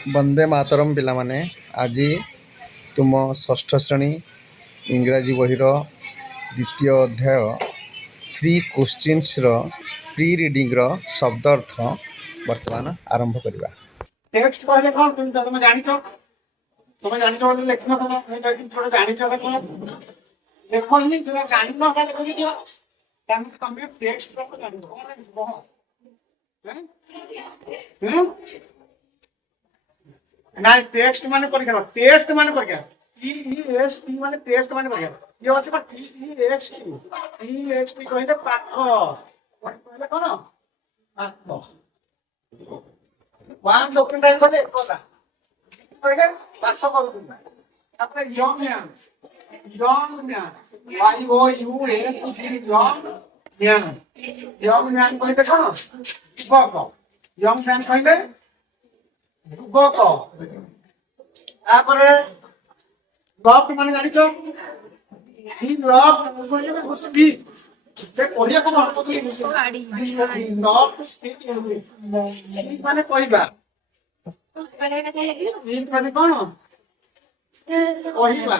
ବନ୍ଦେ ମାତରମ୍ ପିଲାମାନେ, ଆଜି ତୁମ ଷଷ୍ଠ ଶ୍ରେଣୀ ଇଂରାଜୀ ବହିର ଦ୍ୱିତୀୟ ଅଧ୍ୟାୟ ଥ୍ରୀ କ୍ୱେଶ୍ଚିନ୍ସର ପ୍ରି ରିଡ଼ିଂର ଶବ୍ଦ ଅର୍ଥ ବର୍ତ୍ତମାନ ଆରମ୍ଭ କରିବା। टेक्स्ट कहले कौन तुम जानिଛ ବୋଲି ଲେଖିନ ତମ ଯୋଉଟା ଜାଣିଛ ତାକୁ ଲେଖନି ତୁମେ ଜାଣିନ ଖାଲି କହି ଦିଅ ତାହେଲେ ତମେ ଟେକ୍ଷ୍ଟ କୁ ଜାଣିବ କଣ କହ ନା टेक्स्ट माने परीक्षा टेस्ट माने परीक्षा टी एस टी माने टेस्ट माने परीक्षा ये ଅଛି टी एक्स टी କହିଲେ ପାଠ କହିଲେ କଣ ପାଠ वन डॉक्यूमेंट टाइप करे कोला कहले पास करूला अपने young man Y O U A C young man कहले कोन युवक यंग मैन कहले युवक तापरे लॉक माने जानि छ ही लॉक कहले टू स्पीक से कोरिया को मन पतली लॉक टू स्पीक इंग्लिश माने कहबा स्पीक माने कोन କହିବା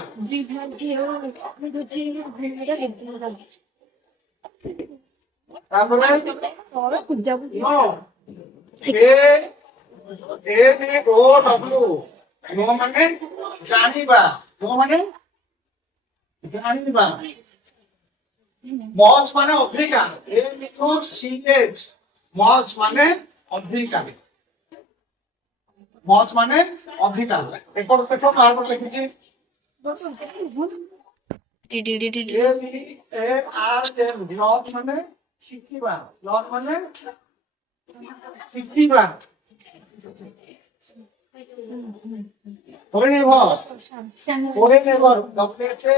ତାପରେ ଓ ଡବ୍ଲୁ नो ମାନେ ଜାଣିବା नो ମାନେ ଜାଣିବା मॉल्स माने अधिका ए मिको सीएच मॉल्स माने अधिका मॉल्स माने अधिका एकोड से तो मार पर लिखि छी ए आर एम लॉट माने शिखिबा लॉट माने शिखिबा ओरे नेवर डॉक्टर से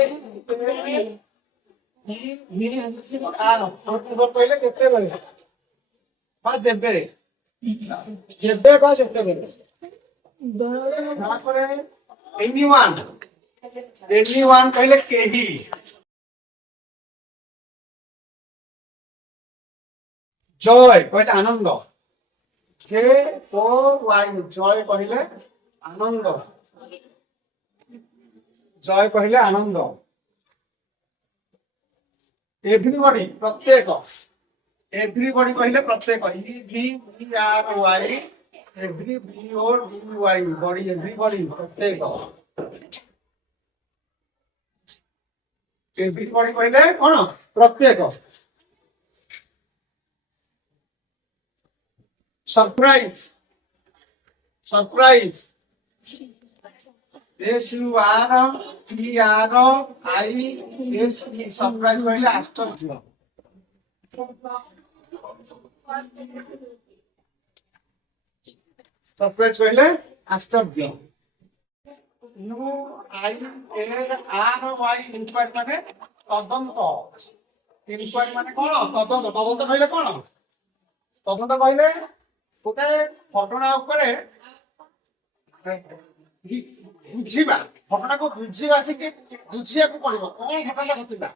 पहले केते बेले बा देबे देबे बा केते बेले तापर एनीवन कहले केही जॉय कहले आनंद जे ओ वाई जॉय कहले आनंद जॉय कहले आनंद एवरीबॉडी प्रत्येक एवरीबॉडी कहले प्रत्येक E V R Y every B O D Y body everybody प्रत्येक एवरीबॉडी कहले कोन प्रत्येक surprise surprise S U R T R I S surprise कहले आश्चर्य सरप्राइज कहले आश्चर्य U I L R Y inquiry माने तदंत इंक्वायरी माने कोन तदंत तदंत कहले कोन तदंत कहले गोटे घटना उपरे बुझीबा घटना को बुझीबा से कि बुझिया को पड़िबो कोन घटना घटिला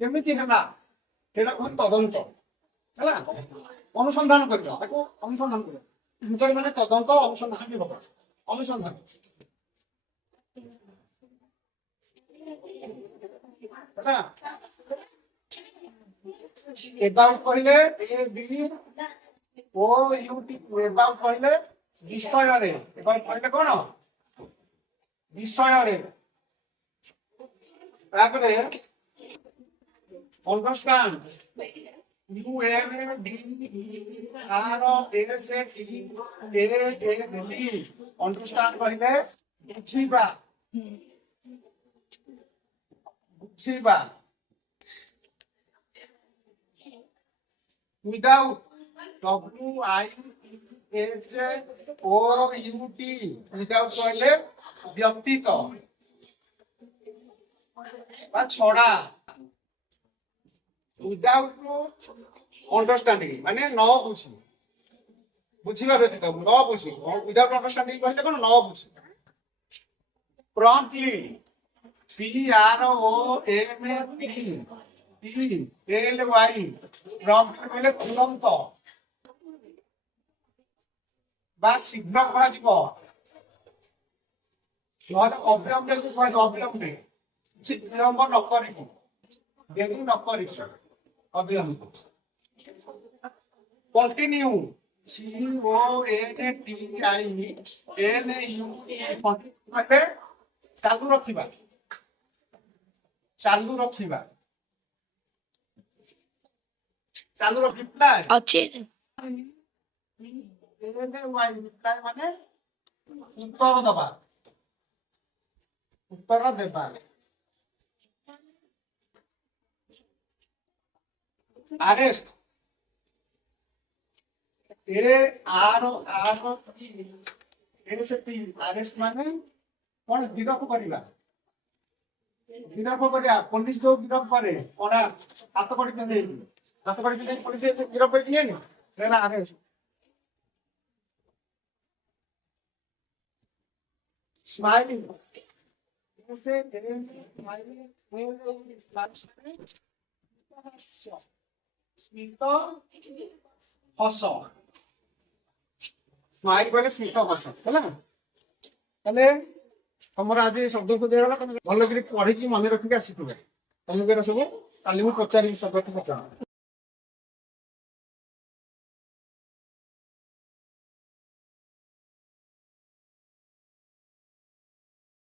केमिति हैला एटा को तदंत हैला अनुसंधान करबा ताको अनुसंधान करबा इंक्वायरी माने तदंत अनुसंधान भी होबा अनुसंधान हैला एबाउट कहले A B O U T about कहले विषय रे एबाउट कहले कोन विषय रे तापरे understand U N D R S T A D डी अंडरस्टैंड कहले बुझीबा बुझीबा without W I H O U T without कहले व्यक्तित्व बा छड़ा विदाउट अंडरस्टैंडिंग माने न बुझी बुझीबा व्यतीत न बुझी विदाउट अंडरस्टैंडिंग कहले कोन न बुझी promptly P R O M A P T L Y promptly कहले तुरंत बा शीघ्र करा जीव ନହେଲେ ଅବିଳମ୍ବରେ କହିଲେ ଅବିଳମ୍ବରେ କିଛି ବିଳମ୍ବ ନ କରିକି ଡେରି ନ କରିକି ଅବିଳମ୍ବ କଣ୍ଟିନ୍ୟୁ CONTINUE ଚାଲୁ ରଖିବା ଚାଲୁ ରଖିବା ଚାଲୁ ରଖିବା ଅଛି ମାନେ ଉତ୍ତର ଦବା ଉତ୍ତର ଦେବା ଆରେଷ୍ଟ ଆରେଷ୍ଟ ମାନେ କଣ ଗିରଫ କରିବା ପୋଲିସ ଯୋଉ ଗିରଫ କରେ କଣ ହାତ କଡି ପିନ୍ଧେଇକି ପୋଲିସ ଗିରଫ ହେଇଛି arrest Smiling. You say smiling. ସ୍ମିତ ହସ ସ୍ମାଇଲ କହିଲେ ସ୍ମିତ ହସ ହେଲା ତାହେଲେ ତମର ଆଜି ଶବ୍ଦ ଦିଆଗଲା ତମେ ଭଲ କରି ପଢିକି ମନେ ରଖିକି ଆସିଥିବେ ତମକୁ ଏଟା ସବୁ କାଲି ମୁଁ ପଚାରିବି ଶବ୍ଦ ପଚାର